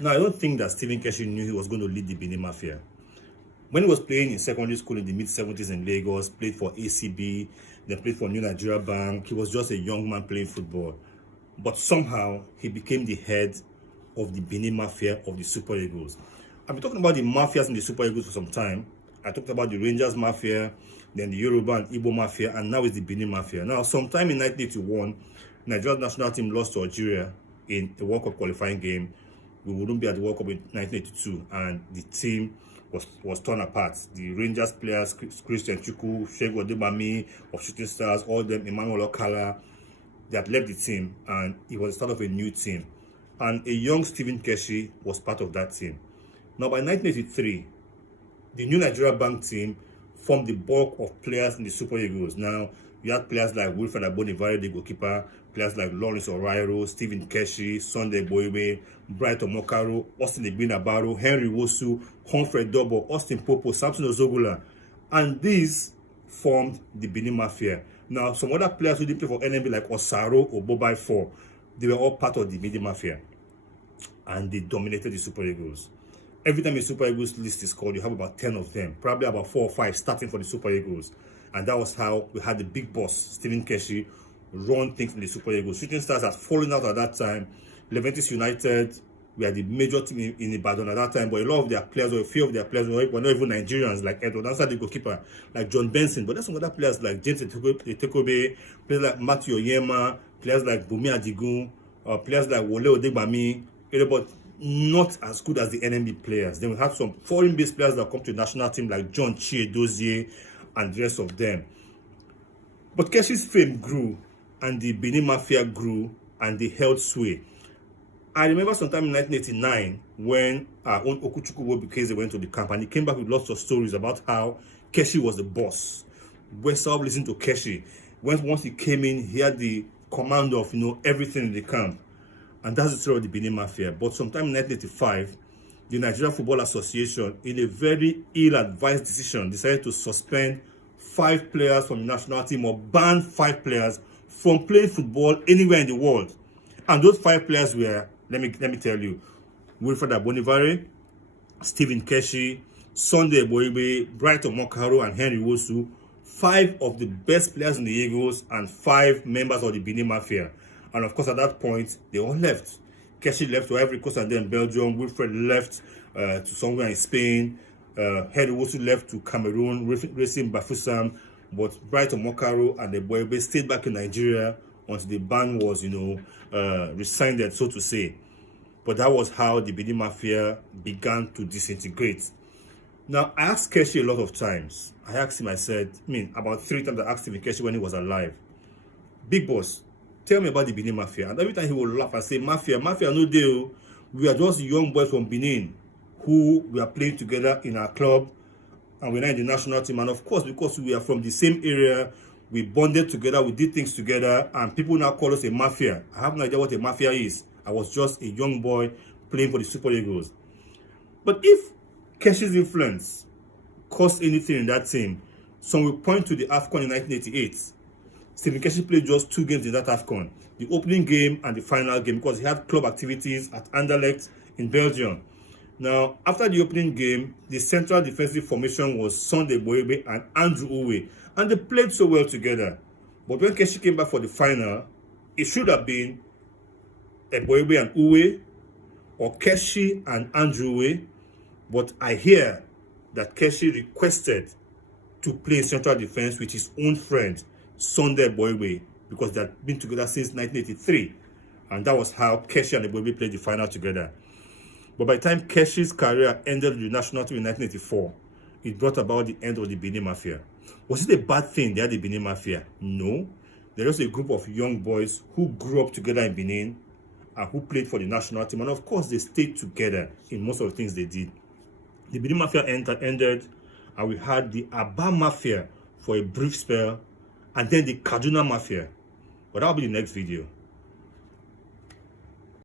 Now, I don't think that Stephen Keshi knew he was going to lead the Benin Mafia. When he was playing in secondary school in the mid-70s in Lagos, played for ACB, then played for New Nigeria Bank, he was just a young man playing football. But somehow, he became the head of the Benin Mafia of the Super Eagles. I've been talking about the mafias in the Super Eagles for some time. I talked about the Rangers Mafia, then the Yoruba and Igbo Mafia, and now it's the Benin Mafia. Now, sometime in 1981, Nigeria's national team lost to Algeria in a World Cup qualifying game. We wouldn't be at the World Cup in 1982, and the team was torn apart. The Rangers players, Christian Chukwu, Shegun Odebami of Shooting Stars, all them, Emmanuel Okala, they had left the team, and it was the start of a new team. And a young Stephen Keshi was part of that team. Now, by 1983, the New Nigeria Bank team formed the bulk of players in the Super Eagles. Now, you had players like Wilfred Abonivare, the goalkeeper, players like Lawrence Orairo, Stephen Keshi, Sunday Boibe, Bright Omokaro, Austin Igbinabaro, Henry Wosu, Humphrey Dobo, Austin Popo, Samson Ozogula. And these formed the Benin Mafia. Now, some other players who didn't play for NMB like Osaro or Bobai 4, they were all part of the Benin Mafia. And they dominated the Super Eagles. Every time a Super Eagles list is called, you have about 10 of them, probably about 4 or 5 starting for the Super Eagles. And that was how we had the big boss, Stephen Keshi, run things in the Super Eagles. Shooting Stars had fallen out at that time. Leventis United, we had the major team in Ibadan at that time, but a lot of their players, or a few of their players, were not even Nigerians, like Edward Ansah, the goalkeeper, like John Benson. But there's some other players like James Etekobe, players like Matthew Oyema, players like Bumi Adigun, players like Wole Odegbami, but not as good as the NMB players. Then we had some foreign-based players that come to the national team like John Chiedozie and the rest of them. But Keshi's fame grew, and the Benin Mafia grew, and they held sway. I remember sometime in 1989 when our own Okuchukwu Wobukeze went to the camp, and he came back with lots of stories about how Keshi was the boss. Westside listened to Keshi. Once he came in, he had the command of everything in the camp. And that's the story of the Benin Mafia. But sometime in 1985, the Nigeria Football Association, in a very ill-advised decision, decided to suspend 5 players from the national team, or ban 5 players from playing football anywhere in the world. And those 5 players were, let me tell you, Wilfred Abonivare, Stephen Keshi, Sunday Boibe, Bright Omokaro, and Henry Wosu, 5 of the best players in the Eagles and 5 members of the Benin Mafia. And of course, at that point, they all left. Keshi left to Ivory Coast and then Belgium. Wilfred left to somewhere in Spain. Henry Wosu left to Cameroon, racing Bafusam. But Bright Omokaro and the Boibe stayed back in Nigeria until the ban was, rescinded, so to say. But that was how the Benin Mafia began to disintegrate. Now, I asked Keshi a lot of times. I asked him, about 3 times I asked him Keshi when he was alive, "Big boss, tell me about the Benin Mafia." And every time he would laugh and say, Mafia no deal. We are just young boys from Benin who we are playing together in our club, and we're not in the national team. And of course, because we are from the same area, we bonded together, we did things together, and people now call us a mafia. I have no idea what a mafia is. I was just a young boy playing for the Super Eagles. But if Keshi's influence caused anything in that team, some will point to the AFCON in 1988. Stephen Keshi played just 2 games in that AFCON, the opening game and the final game, because he had club activities at Anderlecht in Belgium. Now, after the opening game, the central defensive formation was Sunday Boibe and Andrew Uwe, and they played so well together. But when Keshi came back for the final, it should have been Boibe and Uwe, or Keshi and Andrew Uwe. But I hear that Keshi requested to play in central defense with his own friend, Sunday Boibe, because they had been together since 1983. And that was how Keshi and Boibe played the final together. But by the time Keshi's career ended with the national team in 1984, it brought about the end of the Benin Mafia. Was it a bad thing they had the Benin Mafia? No. There was a group of young boys who grew up together in Benin and who played for the national team. And of course, they stayed together in most of the things they did. The Benin Mafia ended, and we had the Aba Mafia for a brief spell, and then the Kaduna Mafia. But that'll be the next video.